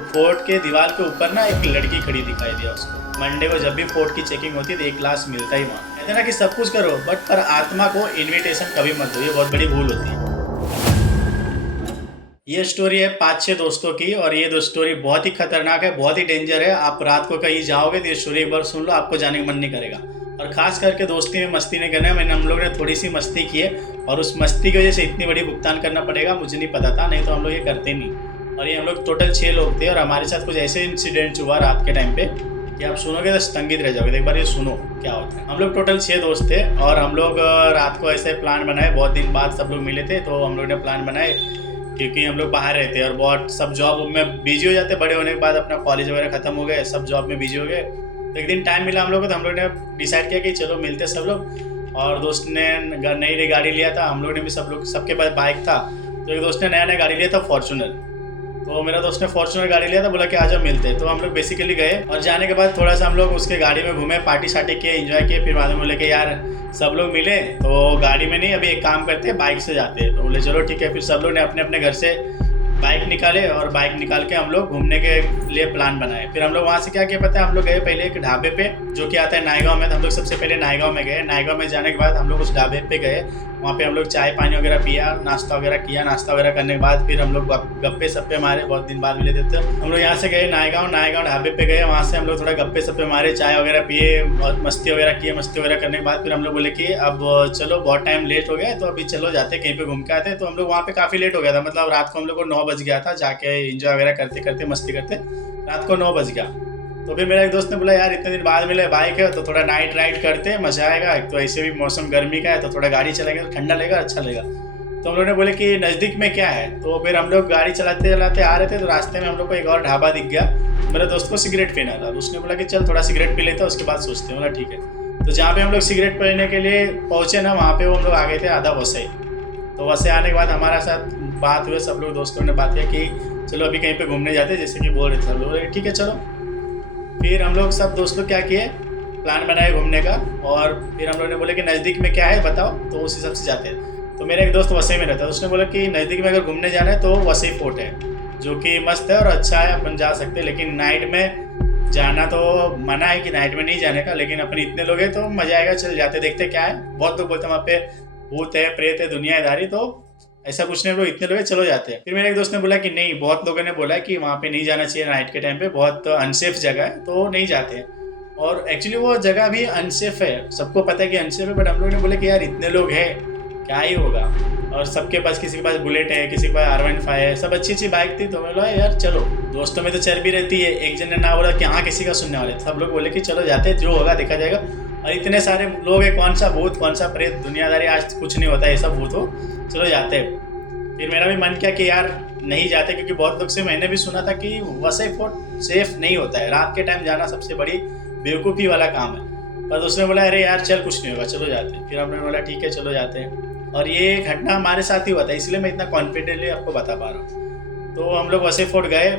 तो फोर्ट के दीवार के ऊपर ना एक लड़की खड़ी दिखाई दिया उसको। मंडे को जब भी फोर्ट की चेकिंग होती है तो एक क्लास मिलता ही वहाँ। कहते ना कि सब कुछ करो बट पर आत्मा को इनविटेशन कभी मत दो, ये बहुत बड़ी भूल होती है। ये स्टोरी है 5-6 दोस्तों की और ये दो स्टोरी बहुत ही खतरनाक है, बहुत ही डेंजर है। आप रात को कहीं जाओगे तो ये स्टोरी एक बार सुन लो, आपको जाने का मन नहीं करेगा। और खास करके दोस्ती में मस्ती नहीं करना है। मैंने हम लोग ने थोड़ी सी मस्ती की है और उस मस्ती की वजह से इतनी बड़ी भुगतान करना पड़ेगा, मुझे नहीं पता था, नहीं तो हम लोग ये करते नहीं। और ये हम लोग टोटल 6 लोग थे और हमारे साथ कुछ ऐसे इंसिडेंट्स हुआ रात के टाइम पे कि आप सुनोगे तो स्तंभित रह जाओगे। एक बार ये सुनो क्या होता है। हम लोग टोटल 6 दोस्त थे और हम लोग रात को ऐसे प्लान बनाए, बहुत दिन बाद सब लोग मिले थे तो हम लोग ने प्लान बनाए क्योंकि हम लोग बाहर रहते और बहुत सब जॉब में बिजी हो जाते, बड़े होने के बाद अपना कॉलेज वगैरह खत्म हो गए, सब जॉब में बिजी हो गए। तो एक दिन टाइम मिला हम लोग को तो हम लोग ने डिसाइड किया कि चलो मिलते सब लोग। और दोस्त ने नई गाड़ी लिया था, हम लोग ने भी सबके पास बाइक था। तो एक दोस्त ने नया गाड़ी लिया था फॉर्चूनर, तो मेरा दोस्त ने फॉर्चूनर गाड़ी लिया था, बोला कि आजा मिलते हैं। तो हम लोग बेसिकली गए और जाने के बाद थोड़ा सा हम लोग उसके गाड़ी में घूमे, पार्टी शार्टी किए, एंजॉय किए। फिर बाद में बोले कि यार सब लोग मिले तो गाड़ी में नहीं, अभी एक काम करते हैं बाइक से जाते हैं। तो बोले चलो ठीक है। फिर सब लोग ने अपने अपने घर से बाइक निकाले और बाइक निकाल के हम लोग घूमने के लिए प्लान बनाए। फिर हम लोग वहाँ से क्या किया पता है, हम लोग गए पहले एक ढाबे पे जो कि आता है नायगांव में। तो हम लोग सबसे पहले नायगांव में गए। नायगांव में जाने के बाद हम लोग उस ढाबे पे गए, वहाँ पे हम लोग चाय पानी वगैरह पिया, नाश्ता वगैरह किया। नाश्ता वगैरह करने के बाद फिर हम लोग गप्पे सप्पे मारे, बहुत दिन बाद मिले थे। हम लोग यहाँ से गए नायगांव ढाबे पे गए, वहाँ से हम लोग थोड़ा गप्पे सप्पे मारे, चाय वगैरह पिए, बहुत मस्ती वगैरह किए। मस्ती वगैरह करने के बाद फिर हम लोग बोले कि अब चलो बहुत टाइम लेट हो गया तो अभी चलो जाते कहीं पे घूम के आते। तो हम लोग वहाँ पे काफ़ी लेट हो गया था, मतलब रात को हम लोग को 9 बज गया था, जाके एंजॉय वगैरह करते करते मस्ती करते रात को 9 बज गया। तो फिर मेरा एक दोस्त ने बोला यार इतने दिन बाद मिले, बाइक है तो थोड़ा नाइट राइड करते मज़ा आएगा। एक तो ऐसे भी मौसम गर्मी का है तो थोड़ा गाड़ी चलाएंगे तो ठंडा लगेगा, अच्छा लगेगा। तो हम लोग ने बोले कि नज़दीक में क्या है। तो फिर हम लोग गाड़ी चलाते चलाते आ रहे थे तो रास्ते में हम लोग को एक और ढाबा दिख गया। मेरे दोस्त को सिगरेट पीना था, उसने बोला कि चल थोड़ा सिगरेट पी लेते हैं उसके बाद सोचते हैं। बोला ठीक है। तो जहाँ पे हम लोग सिगरेट पीने के लिए पहुँचे ना, वहाँ पे वो हम लोग आ गए थे आधा वसई। तो वसई आने के बाद हमारा साथ बात हुए, सब लोग दोस्तों ने बात किया कि चलो अभी कहीं पे घूमने जाते हैं, जैसे कि बोल रहे थे हम लोग, ठीक है चलो। फिर हम लोग सब दोस्त लोग क्या किए, प्लान बनाए घूमने का। और फिर हम लोग ने बोले कि नज़दीक में क्या है बताओ, तो उस हिसाब से जाते हैं। तो मेरा एक दोस्त वसई में रहता है, उसने बोला कि नज़दीक में अगर घूमने जाना है तो वसई फोर्ट है जो कि मस्त है और अच्छा है, अपन जा सकते हैं। लेकिन नाइट में जाना तो मना है कि नाइट में नहीं जाने का, लेकिन अपन इतने लोग हैं तो मज़ा आएगा, चल जाते देखते क्या है। बहुत लोग बोलते हैं वहाँ पे भूत है, प्रेत है, दुनियादारी, तो ऐसा कुछ नहीं, लोग इतने लोग चलो जाते हैं। फिर मेरे एक दोस्त ने बोला कि नहीं, बहुत लोगों ने बोला कि वहाँ पे नहीं जाना चाहिए नाइट के टाइम पे, बहुत अनसेफ जगह है तो नहीं जाते हैं। और एक्चुअली वो जगह भी अनसेफ है, सबको पता है कि अनसेफ है, बट हम लोगों ने बोला कि यार इतने लोग हैं क्या ही होगा। और सबके पास, किसी के पास बुलेट है, किसी के पास R15 है, सब अच्छी अच्छी बाइक थी। तो मैं बोला यार चलो, दोस्तों में तो चर्बी रहती है। एक जन ने ना बोला कि हाँ किसी का सुनने वाले, सब लोग बोले कि चलो जाते, जो होगा देखा जाएगा। और इतने सारे लोग हैं, कौन सा भूत कौन सा प्रेत दुनियादारी, आज कुछ नहीं होता है, ऐसा भूत हो, चलो जाते। फिर मेरा भी मन किया कि यार नहीं जाते, क्योंकि बहुत लोग से मैंने भी सुना था कि वसई फोर्ट सेफ नहीं होता है, रात के टाइम जाना सबसे बड़ी बेवकूफ़ी वाला काम है। पर उसने बोला अरे यार चल कुछ नहीं होगा, चलो जाते हैं। फिर हमने बोला ठीक है चलो जाते हैं। और ये घटना हमारे साथ ही हुआ था, इसलिए मैं इतना कॉन्फिडेंटली आपको बता पा रहा हूँ। तो हम लोग वसई फोर्ट गए,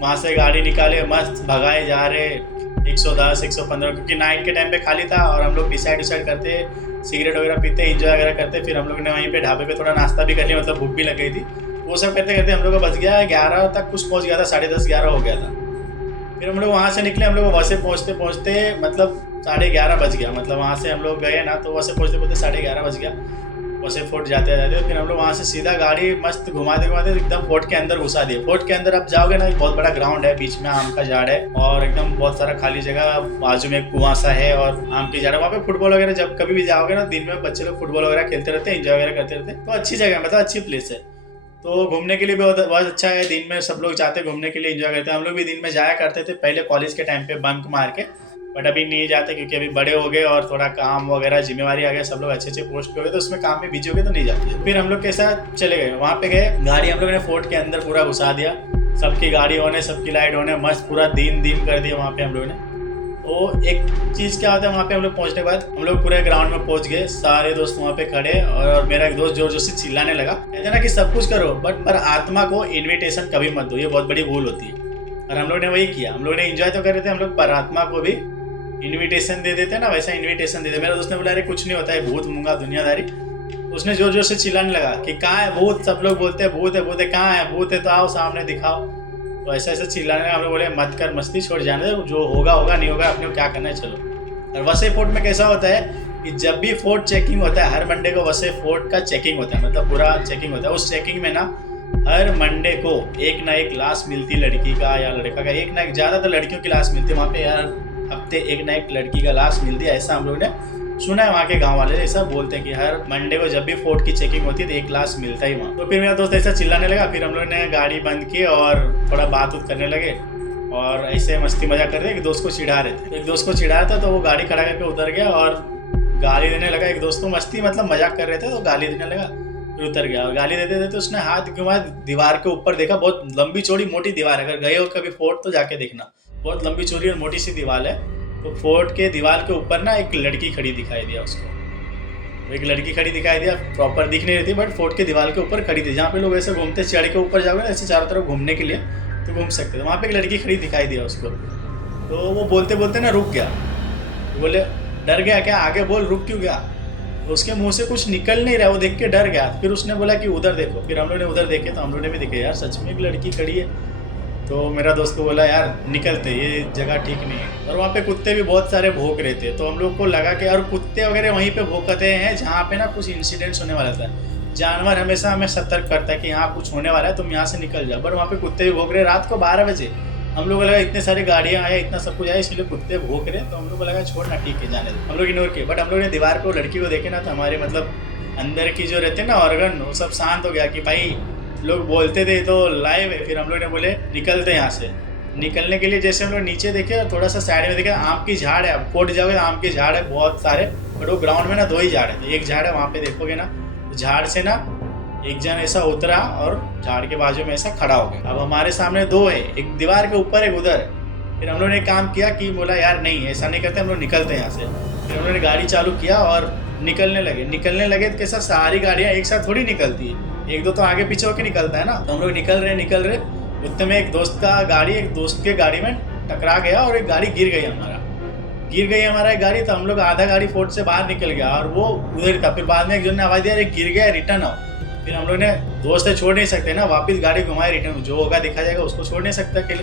वहाँ से गाड़ी निकाले, मस्त भगाए जा रहे 110 115, क्योंकि नाइट के टाइम पे खाली था। और हम लोग डिसाइड करते, सिगरेट वगैरह पीते, एंजॉय वगैरह करते। फिर हम लोग ने वहीं पे ढाबे पे थोड़ा नाश्ता भी कर लिया, मतलब भूख भी लग गई थी। वो सब करते करते हम लोग को बच गया 11 तक कुछ पहुँच गया था, 10:30 11 हो गया था। फिर हम लोग वहाँ से निकले, हम लोग वैसे पहुँचते पहुँचते मतलब 11:30 बज गया। मतलब वहाँ से हम लोग गए ना तो वैसे पहुँचते पहुँचते 11:30 बज गया, वैसे फोर्ट जाते जाते। फिर हम लोग वहाँ से सीधा गाड़ी मस्त घुमाते घुमाते एकदम फोर्ट के अंदर घुसा दिए। फोर्ट के अंदर आप जाओगे ना, एक बहुत बड़ा ग्राउंड है, बीच में आम का झाड़ है और एकदम बहुत सारा खाली जगह, बाजू में एक कुआं सा है और आम की झाड़ है। वहाँ पे फुटबॉल वगैरह जब कभी भी जाओगे ना, दिन में बच्चे लोग फुटबॉल वगैरह खेलते रहते हैं, एंजॉय वगैरह करते रहते हैं। तो अच्छी जगह है, मतलब अच्छी प्लेस है, तो घूमने के लिए भी बहुत अच्छा है। दिन में सब लोग जाते घूमने के लिए, एंजॉय करते हैं। हम लोग भी दिन में जाया करते थे पहले कॉलेज के टाइम पे बंक मार के, बट अभी नहीं जाते क्योंकि अभी बड़े हो गए और थोड़ा काम वगैरह जिम्मेवारी आ गया, सब लोग अच्छे अच्छे पोस्ट पे हो गए, तो उसमें काम में बिजी हो गए तो नहीं जाते। फिर हम लोग के साथ चले गए, वहाँ पे गए, गाड़ी हम लोग ने फोर्ट के अंदर पूरा घुसा दिया, सबकी गाड़ी होने, सबकी लाइट होने, मस्त पूरा दिन कर दिया वहाँ पे हम लोग ने। तो एक चीज़ क्या होता है, वहाँ पे हम लोग पहुँचने के बाद हम लोग पूरे ग्राउंड में पहुँच गए, सारे दोस्त वहाँ पे खड़े। और मेरा एक दोस्त जोर जोर से चिल्लाने लगा, कहते ना कि सब कुछ करो बट पर आत्मा को इन्विटेशन कभी मत दो, ये बहुत बड़ी भूल होती है। और हम लोग ने वही किया, हम लोग ने एंजॉय तो कर रहे थे, हम लोग पर आत्मा को भी इनविटेशन दे देते ना, वैसा इनविटेशन दे दे। मेरा दोस्त ने बोला अरे कुछ नहीं होता है, भूत मूंगा दुनियादारी। उसने जोर जोर से चिल्लाने लगा कि कहाँ है भूत, सब लोग बोलते हैं भूत है, कहाँ है भूत है तो आओ सामने दिखाओ। तो ऐसा ऐसा चिल्लाने लगा। हम लोग बोले मत कर मस्ती, छोड़ जाने दे, जो होगा होगा, नहीं होगा अपने को क्या करना है चलो। और वसई फोर्ट में कैसा होता है कि जब भी फोर्ट चेकिंग होता है, हर मंडे को वसई फोर्ट का चेकिंग होता है, मतलब पूरा चेकिंग होता है। उस चेकिंग में ना हर मंडे को एक ना एक लाश मिलती लड़की का या लड़का का, एक ना एक, ज़्यादातर लड़कियों की लाश मिलती है वहाँ पे यार। हफ्ते एक ना एक लड़की का लाश मिलती है, ऐसा हम लोग ने सुना है। वहाँ के गांव वाले ऐसा बोलते हैं कि हर मंडे को जब भी फोर्ट की चेकिंग होती है तो एक लाश मिलता ही वहाँ। तो फिर मेरा दोस्त ऐसा चिल्लाने लगा, फिर हम लोग ने गाड़ी बंद की और थोड़ा बात उत करने लगे और ऐसे मस्ती मजाक कर रहे। एक दोस्त को चिढ़ा रहे थे, एक दोस्त को चिढ़ाया था तो वो गाड़ी खड़ा करके उतर गया और गाली देने लगा। एक दोस्त को मस्ती मतलब मजाक कर रहे थे तो गाली देने लगा, फिर उतर गया। और गाली देते देते उसने हाथ घुमाया, दीवार के ऊपर देखा, बहुत लंबी चौड़ी मोटी दीवार है। अगर गए हो कभी फोर्ट तो जाके देखना, बहुत लंबी चौड़ी और मोटी सी दीवार है। तो फोर्ट के दीवार के ऊपर ना एक लड़की खड़ी दिखाई दिया उसको, एक लड़की खड़ी दिखाई दिया, प्रॉपर दिख नहीं रही थी बट फोर्ट के दीवार के ऊपर खड़ी थी। जहाँ पे लोग ऐसे घूमते, चढ़ के ऊपर जाओगे ना ऐसे चारों तरफ घूमने के लिए तो घूम सकते थे, वहाँ पे एक लड़की खड़ी दिखाई दिया उसको। तो वो बोलते बोलते ना रुक गया, बोले डर गया क्या, आगे बोल, रुक क्यों गया। तो उसके मुंह से कुछ निकल नहीं रहा, वो देख के डर गया। फिर उसने बोला कि उधर देखो, फिर हम लोग ने उधर देखे तो हम लोग ने भी देखे यार सच में एक लड़की खड़ी है। तो मेरा दोस्त को बोला यार निकलते, ये जगह ठीक नहीं है। और वहाँ पे कुत्ते भी बहुत सारे भौंक रहे थे, तो हम लोग को लगा कि और कुत्ते वगैरह वहीं पे भौंकते हैं जहाँ पे ना कुछ इंसिडेंट्स होने वाला था। जानवर हमेशा हमें सतर्क करता है कि यहाँ कुछ होने वाला है, तुम यहाँ से निकल जाओ। बट वहाँ पे कुत्ते भी भौंक रहे रात को 12 बजे। हम लोग को लगा इतने सारी गाड़ियाँ आया, इतना सब कुछ आया, इसलिए कुत्ते भौंक रहे, तो हम लोग को लगा छोड़ना ठीक है जाने दो, हम लोग इग्नोर किए। बट हम लोग ने दीवार पर लड़की को देखे ना तो हमारे मतलब अंदर की जो रहते हैं ना ऑर्गन, वो सब शांत हो गया कि भाई लोग बोलते थे तो लाइव है। फिर हम लोग ने बोले निकलते यहाँ से। निकलने के लिए जैसे हम लोग नीचे देखे और थोड़ा सा साइड में देखे, आम की झाड़ है, अब कोट जाओगे आम के झाड़ है बहुत सारे, बट वो ग्राउंड में ना 2 ही झाड़ है। तो एक झाड़ है वहाँ पे देखोगे ना, झाड़ से ना एक जन ऐसा उतरा और झाड़ के बाजू में ऐसा खड़ा हो गया। अब हमारे सामने 2 है, एक दीवार के ऊपर एक उधर। फिर हम लोग ने काम किया कि बोला यार नहीं ऐसा नहीं करते, हम लोग निकलते हैं यहाँ से। फिर हम लोग ने गाड़ी चालू किया और निकलने लगे तो कैसा सारी गाड़ियाँ एक साथ थोड़ी निकलती है, एक दो तो आगे पीछे होकर निकलता है ना। तो हम लोग निकल रहे उतने में एक दोस्त का गाड़ी एक दोस्त के गाड़ी में टकरा गया और एक गाड़ी गिर गई हमारा एक गाड़ी। तो हम लोग आधा गाड़ी फोर्ट से बाहर निकल गया और वो उधर ही था। फिर बाद में एक जन ने आवाज़ दिया अरे गिर गया, रिटर्न आओ। फिर हम लोग ने दोस्त छोड़ नहीं सकते ना, वापस गाड़ी घुमाए रिटर्न, जो होगा दिखा जाएगा, उसको छोड़ नहीं सकता अकेले।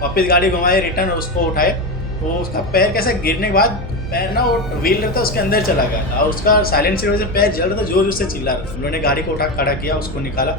वापस गाड़ी घुमाए रिटर्न, उसको उठाए तो उसका पैर कैसे गिरने के बाद पैर ना वो व्हील रहता उसके अंदर चला गया था और उसका साइलेंस की वजह से पैर जल रहा था, जोर से चिल्ला रहा था। हम लोगों ने गाड़ी को उठा खड़ा किया, उसको निकाला,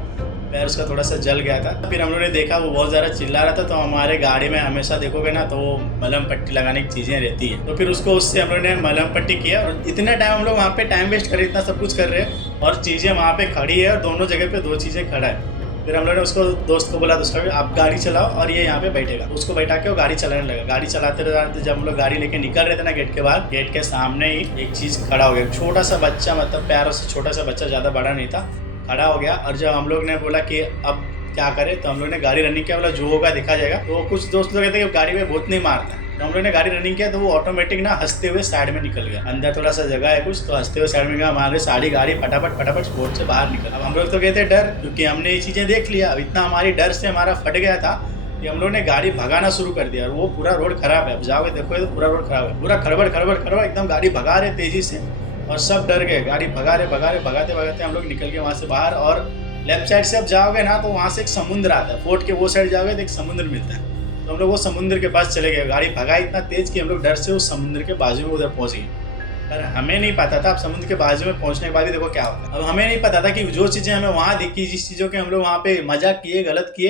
पैर उसका थोड़ा सा जल गया था। फिर हम लोगों ने देखा वो बहुत ज़्यादा चिल्ला रहा था। तो हमारे गाड़ी में हमेशा देखोगे ना तो मलहम पट्टी लगाने की चीज़ें रहती है, तो फिर उसको उससे हम लोगों ने मलहम पट्टी किया। और इतना टाइम हम लोग वहाँ पे टाइम वेस्ट करे, इतना सब कुछ कर रहे हैं और चीज़ें वहाँ पे खड़ी है और दोनों जगह पे 2 चीज़ें खड़ा है। फिर हम लोगों ने उसको दोस्त को बोला दूसरा भी आप गाड़ी चलाओ और ये यहाँ पे बैठेगा, उसको बैठा के वो गाड़ी चलाने लगा। गाड़ी चलाते रहते जब हम लोग गाड़ी लेके निकल रहे थे ना गेट के बाहर, गेट के सामने ही एक चीज़ खड़ा हो गया, छोटा सा बच्चा, मतलब प्यारा सा छोटा सा बच्चा, ज़्यादा बड़ा नहीं था, खड़ा हो गया। और जब हम लोग ने बोला कि अब क्या करें, तो हम लोग ने गाड़ी रनिंग किया, बोला जो होगा दिखा जाएगा। तो कुछ दोस्त लोग कहते हैं कि गाड़ी में बहुत नहीं मारता, तो हम लोग ने गाड़ी रनिंग किया तो वो ऑटोमेटिक ना हंसते हुए साइड में निकल गया। अंदर थोड़ा सा जगह है कुछ, तो हंसते हुए साइड में गया। हमारे सारी गाड़ी फटाफट स्पोर्ट से बाहर निकल। अब हम लोग तो कहते डर, क्योंकि हमने ये चीज़ें देख लिया। अब इतना हमारी डर से हमारा फट गया था कि हम लोग ने गाड़ी भगाना शुरू कर दिया। और वो पूरा रोड खराब है, अब जाओगे देखोगे तो पूरा रोड खराब है, पूरा खड़बड़ एकदम गाड़ी भगा रहे तेजी से और सब डर गए। गाड़ी भगाते हम लोग निकल गए वहाँ से बाहर। और लेफ्ट साइड से अब जाओगे ना तो वहाँ से एक समुद्र आता है, फोर्ट के वो साइड जाओगे तो एक समुद्र मिलता है। तो हम लोग वो समुद्र के पास चले गए। गाड़ी भगाई इतना तेज कि हम लोग डर से उस समुद्र के बाजू में उधर पहुँच गए। पर हमें नहीं पता था, अब समुद्र के बाजू में पहुँचने के बाद भी देखो क्या होता है। अब हमें नहीं पता था कि जो चीज़ें हमें वहाँ दिखी, जिस चीज़ों के हम लोग वहाँ पे मजाक किए, गलत किए,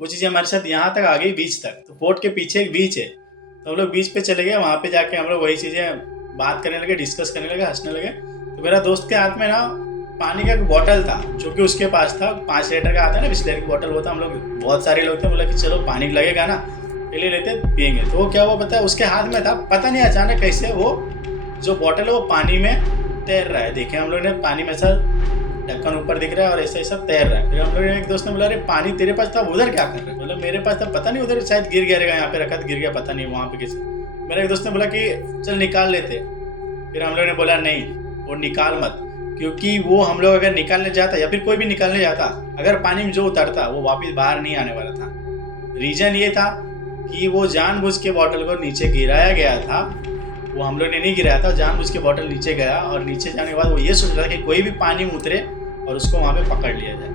वो चीज़ें हमारे साथ यहाँ तक आ गई, बीच तक। तो फोर्ट के पीछे एक बीच है, तो हम लोग बीच पे चले गए। वहाँ पे जाके हम लोग वही चीज़ें बात करने लगे, डिस्कस करने लगे, हंसने लगे। तो मेरा दोस्त के हाथ में ना पानी का एक बॉटल था, जो कि उसके पास था, 5 लीटर का आता है ना बिस्लेरी की बॉटल, वो था। हम लोग बहुत सारे लोग थे, बोला कि चलो पानी लगेगा ना, ले लेते पियेंगे। तो वो क्या हुआ पता है, उसके हाथ में था, पता नहीं अचानक कैसे वो जो बॉटल है वो पानी में तैर रहा है। देखे हम लोग ने, पानी में ऐसा ढक्कन ऊपर दिख रहा है और ऐसा तैर रहा है। फिर हम लोग ने, एक दोस्त ने बोला अरे पानी तेरे पास था, उधर क्या कर रहा है? बोला मेरे पास था, पता नहीं उधर शायद गिर गया रहेगा, यहाँ पे रखा गिर गया, पता नहीं वहाँ पे किसी। मेरा एक दोस्त ने बोला कि चल निकाल लेते। फिर हम लोग ने बोला नहीं, वो निकाल मत, क्योंकि वो हम लोग अगर निकालने जाता या फिर कोई भी निकालने जाता, अगर पानी में जो उतरता वो वापस बाहर नहीं आने वाला था। रीज़न ये था कि वो जानबूझ के बॉटल को नीचे गिराया गया था, वो हम लोग ने नहीं गिराया था, जानबूझ के बॉटल नीचे गया और नीचे जाने के बाद वो ये सोच रहा था कि कोई भी पानी में उतरे और उसको वहाँ पे पकड़ लिया जाए,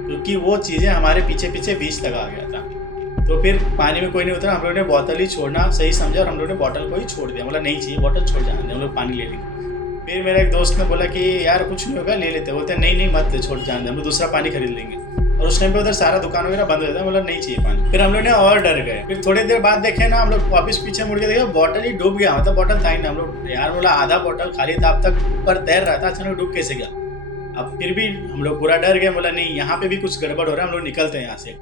क्योंकि वो चीज़ें हमारे पीछे बीच तक आ गया था। तो फिर पानी में कोई नहीं उतरा, हम लोगों ने बोतल ही छोड़ना सही समझा और हम लोगों ने बोतल को ही छोड़ दिया। बोला नहीं चाहिए बोतल, छोड़ जाने हम लोग पानी ले लेंगे। फिर मेरा एक दोस्त ने बोला कि यार कुछ नहीं होगा ले लेते, बोलते नहीं नहीं मत ले, छोड़ जाने हम लोग दूसरा पानी खरीद लेंगे। और उस टाइम पे उधर सारा दुकान वगैरह बंद हो जाता है, बोला नहीं चाहिए पानी। फिर हम लोग ने और डर गए। फिर थोड़ी देर बाद देखे ना, हम लोग वापस पीछे मुड़ के देखे बॉटल ही डूब गया, मतलब बॉटल था ही ना। हम लोग यार बोला आधा बॉटल खाली था, अब तक ऊपर तैर रहा था, अचानक डूब कैसे गया। अब फिर भी हम लोग पूरा डर गए, बोला नहीं यहाँ पे भी कुछ गड़बड़ हो रहा है, हम लोग निकलते हैं यहाँ से।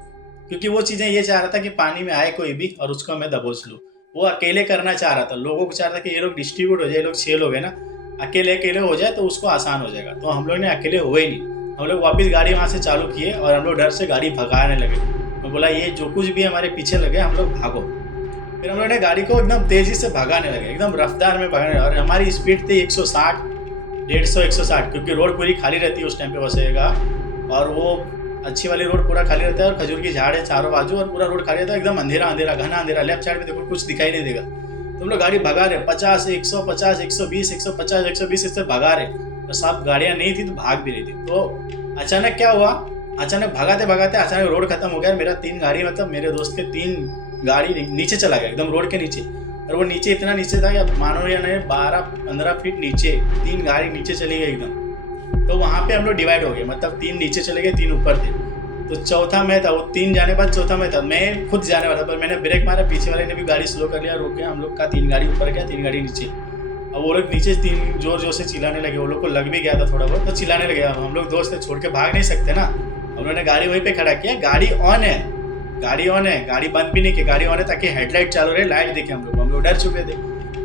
क्योंकि वो चीज़ें ये चाह रहा था कि पानी में आए कोई भी और उसको मैं दबोच लूँ। वो अकेले करना चाह रहा था, लोगों को चाह रहा था कि ये लोग डिस्ट्रीब्यूट हो जाए, ये लोग 6 लोग हैं ना, अकेले अकेले हो जाए तो उसको आसान हो जाएगा। तो हम लोग ने अकेले हुए ही नहीं, हम लोग वापस गाड़ी वहाँ से चालू किए और हम लोग डर से गाड़ी भगाने लगे। मैं बोला ये जो कुछ भी हमारे पीछे लगे हम लोग भागो। फिर हम लोग ने गाड़ी को एकदम तेज़ी से भगाने लगे, एकदम रफ्तार में भगाने लगे। और हमारी स्पीड थी 160, 150, 160, क्योंकि रोड पूरी खाली रहती है उस टाइम पे वसैगा। और वो अच्छी वाली रोड पूरा खाली रहता है और खजूर की झाड़ है चारों बाजू और पूरा रोड खाली रहता है, एकदम अंधेरा अंधेरा घना अंधेरा। लेफ्ट साइड में देखो कुछ दिखाई नहीं देगा। तुम लोग गाड़ी भगा रहे 50, 150, 120, 150, 120 इससे भगा रहे, और सब गाड़ियाँ नहीं थी तो भाग भी रही थी। तो अचानक क्या हुआ, अचानक भगाते भगाते अचानक रोड खत्म हो गया। मेरा 3 गाड़ी, मतलब मेरे दोस्त के 3 गाड़ी नीचे चला गया, एकदम रोड के नीचे। और वो नीचे इतना नीचे था कि मानो या नहीं 12-15 फीट नीचे 3 गाड़ी नीचे चली गई एकदम। तो वहाँ पे हम लोग डिवाइड हो गए, मतलब 3 नीचे चले गए, 3 ऊपर थे। तो चौथा मैं था, वो 3 जाने बाद चौथा मैं था। मैं खुद जाने वाला था पर मैंने ब्रेक मारा, पीछे वाले ने भी गाड़ी स्लो कर लिया, रोक गया। हम लोग का 3 गाड़ी ऊपर गया, 3 गाड़ी नीचे। अब वो लोग नीचे 3 जोर जोर से चिल्लाने लगे, वो लोग को लग भी गया था थोड़ा बहुत, तो चिल्लाने लगे। अब हम लोग दोस्त छोड़ के भाग नहीं सकते ना, हम लोगों ने गाड़ी वहीं पे खड़ा किया। गाड़ी ऑन है, गाड़ी ऑन है, गाड़ी बंद भी नहीं की, गाड़ी ऑन है ताकि हेडलाइट चालू रहे, लाइट देखे हम लोग डर चुके थे।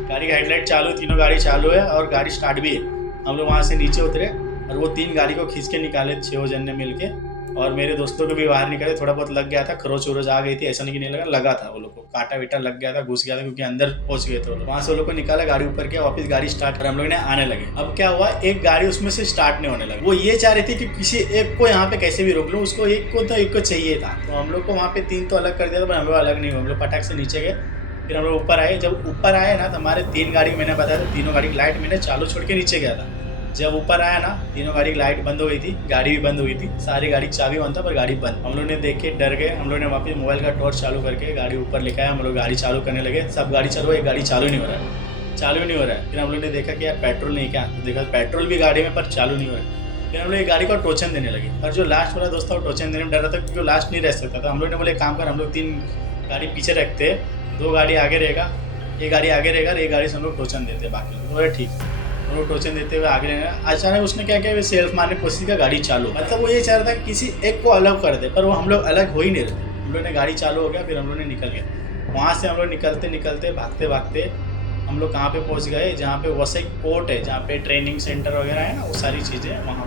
गाड़ी का हेडलाइट चालू, तीनों गाड़ी चालू है और गाड़ी स्टार्ट भी है। हम लोग वहाँ से नीचे उतरे और वो 3 गाड़ी को खींच के निकाले 6 जन ने मिल के, और मेरे दोस्तों को भी बाहर निकाले। थोड़ा बहुत लग गया था, खरोच वरोच आ गई थी, ऐसा नहीं कि नहीं लगा था, वो लोग को कांटा वेटा लग गया था, घुस गया था क्योंकि अंदर पहुंच गए थे। वहाँ से वो लोग को निकाला, गाड़ी ऊपर किया, वापस गाड़ी स्टार्ट कर हम लोग ने आने लगे। अब क्या हुआ, एक गाड़ी उसमें से स्टार्ट नहीं होने लगी। वो ये चाह रही थी कि किसी एक को यहाँ पे कैसे भी रोक लो, उसको एक को चाहिए था। तो हम लोग को वहाँ पे 3 तो अलग कर दिया था, पर हम लोग अलग नहीं हुए, हम लोग पटाख से नीचे गए। फिर हम लोग ऊपर आए। जब ऊपर आए ना तो हमारे 3 गाड़ी, मैंने बताया था तीनों गाड़ी की लाइट मैंने चालू छोड़ के नीचे गया था। जब ऊपर आया ना, तीनों गाड़ी की लाइट बंद हो गई थी, गाड़ी भी बंद हो गई थी, सारी गाड़ी की चाबी बंद था पर गाड़ी बंद। हम लोग ने देख के डर गए। हम लोग ने वापस मोबाइल का टॉर्च चालू करके गाड़ी ऊपर लेके आया। हम लोग गाड़ी चालू करने लगे, सब गाड़ी चालू, एक गाड़ी चालू नहीं हो रहा है, चालू नहीं हो रहा है। फिर हम लोग ने देखा कि यार पेट्रोल नहीं क्या, तो देखा पेट्रोल भी गाड़ी में पर चालू नहीं हो रहा है। फिर हम लोग एक गाड़ी को टोचन देने लगे, और जो लास्ट वाला दोस्त था वो टोचन देने में डर रहा था क्योंकि वो लास्ट नहीं रह सकता था। हम लोग ने बोले काम कर, हम लोग 3 गाड़ी पीछे रखते, 2 गाड़ी आगे रहेगा, एक गाड़ी आगे रहेगा, एक गाड़ी से हम लोग टोचन देते, बाकी बोले ठीक। हम लोग टोचन देते हुए आगे रहना। अचानक उसने क्या किया, सेल्फ मारने की कोशिश की, गाड़ी चालू, मतलब वो ये चाह रहा था कि किसी एक को अलग कर दे, पर वो हम लोग अलग हो ही नहीं रहे। हम लोग ने गाड़ी चालू हो गया, फिर हम लोग ने निकल गया वहाँ से। हम लोग निकलते निकलते भागते भागते हम लोग कहाँ पे पहुँच गए, जहाँ पे वसई कोर्ट है, जहाँ पे ट्रेनिंग सेंटर वगैरह है ना, वो सारी चीज़ें वहाँ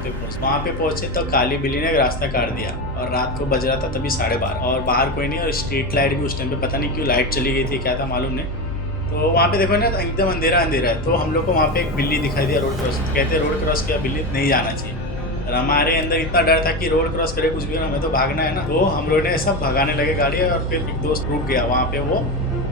पे पहुँचे तो काली बिल्ली ने रास्ता काट दिया। और रात को बज रहा था तभी 12:30, और बाहर कोई नहीं, और स्ट्रीट लाइट भी उस टाइम पे पता नहीं क्यों लाइट चली गई थी, क्या था मालूम नहीं। तो वहाँ पे देखो ना एकदम अंधेरा अंधेरा है। तो हम लोग को वहाँ पे एक बिल्ली दिखाई दिया रोड क्रॉस, कहते हैं रोड क्रॉस किया बिल्ली नहीं जाना चाहिए। और हमारे अंदर इतना डर था कि रोड क्रॉस करे कुछ भी हमें तो भागना है ना। तो हम लोग ने सब भगाने लगे गाड़ी, और फिर एक दोस्त रुक गया वहाँ पे, वो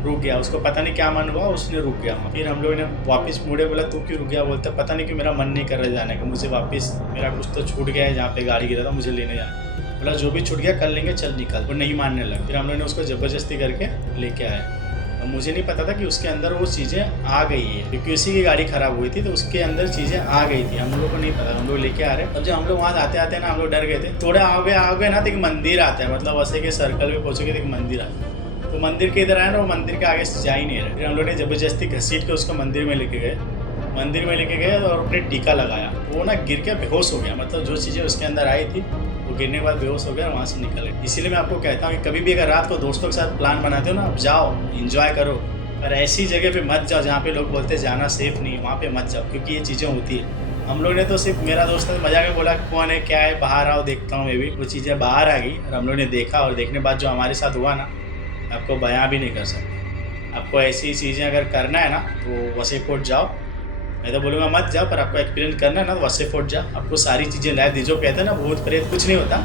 रुक गया, उसको पता नहीं क्या मन हुआ, उसने रुक गया। फिर हम लोग ने वापस मुड़े, बोला तू क्यों रुक गया, बोलता पता नहीं क्यों मेरा मन नहीं कर रहा जाने का, मुझे वापस मेरा कुछ तो छूट गया है, जहाँ पे गाड़ी गिरा था मुझे लेने जाना। बोला जो भी छूट गया कर लेंगे, चल निकल। वो नहीं मानने लगा। फिर हम लोग ने उसको ज़बरदस्ती करके लेके आए। और मुझे नहीं पता था कि उसके अंदर वो चीज़ें आ गई है, क्योंकि उसी की गाड़ी ख़राब हुई थी तो उसके अंदर चीज़ें आ गई थी, हम लोगों को नहीं पता। हम लोग लेके आ रहे हैं। अब जब हम लोग वहाँ आते आते ना, हम लोग डर गए थे। थोड़ा आओगे ना तो एक मंदिर आता है, मतलब वैसे के सर्कल में पहुँचोगे तो एक मंदिर आता है। तो मंदिर के इधर आया ना, वो मंदिर के आगे से जा ही नहीं रहे। फिर हम लोग ने ज़बरदस्ती घसीट के उसको मंदिर में लेके गए। मंदिर में लेके गए और अपने टीका लगाया। वो ना गिर के बेहोश हो गया, मतलब जो चीज़ें उसके अंदर आई थी वो गिरने के बाद बेहोश हो गया और वहाँ से निकल गए। इसीलिए मैं आपको कहता हूँ कि कभी भी अगर रात को दोस्तों के साथ प्लान बनाते हो ना, आप जाओ इंजॉय करो, पर ऐसी जगह पे मत जाओ जहाँ पे लोग बोलते हैं जाना सेफ नहीं है, वहाँ पे मत जाओ, क्योंकि ये चीज़ें होती है। हम लोग ने तो सिर्फ, मेरा दोस्त ने मजाक में बोला कौन है क्या है, बाहर आओ देखता हूँ मैं भी। वो चीज़ें बाहर आ गई और हम लोग ने देखा, और देखने के बाद जो हमारे साथ हुआ ना, आपको बयां भी नहीं कर सकते। आपको ऐसी चीज़ें अगर करना है ना तो वसई फोर्ट जाओ। मैं तो बोलूँगा मत जाओ, पर आपको एक्सपीरियंस करना है ना तो वसई फोर्ट जाओ। आपको सारी चीज़ें लाइव दी, जो कहते हैं ना भूत प्रेत कुछ नहीं होता,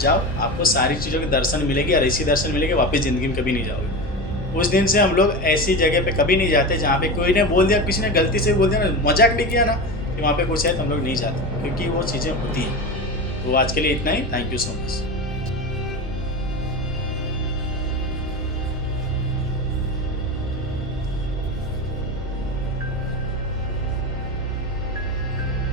जाओ आपको सारी चीज़ों के दर्शन मिलेगी, और ऐसी दर्शन मिलेगी वापस ज़िंदगी में कभी नहीं जाओगे। उस दिन से हम लोग ऐसी जगह पे कभी नहीं जाते जहाँ पे कोई ने बोल दिया, किसी ने गलती से बोल दिया ना, मजाक भी किया ना कि वहाँ पे कुछ है, तो हम लोग नहीं जाते, क्योंकि वो चीज़ें होती हैं। तो आज के लिए इतना ही। Thank you so much.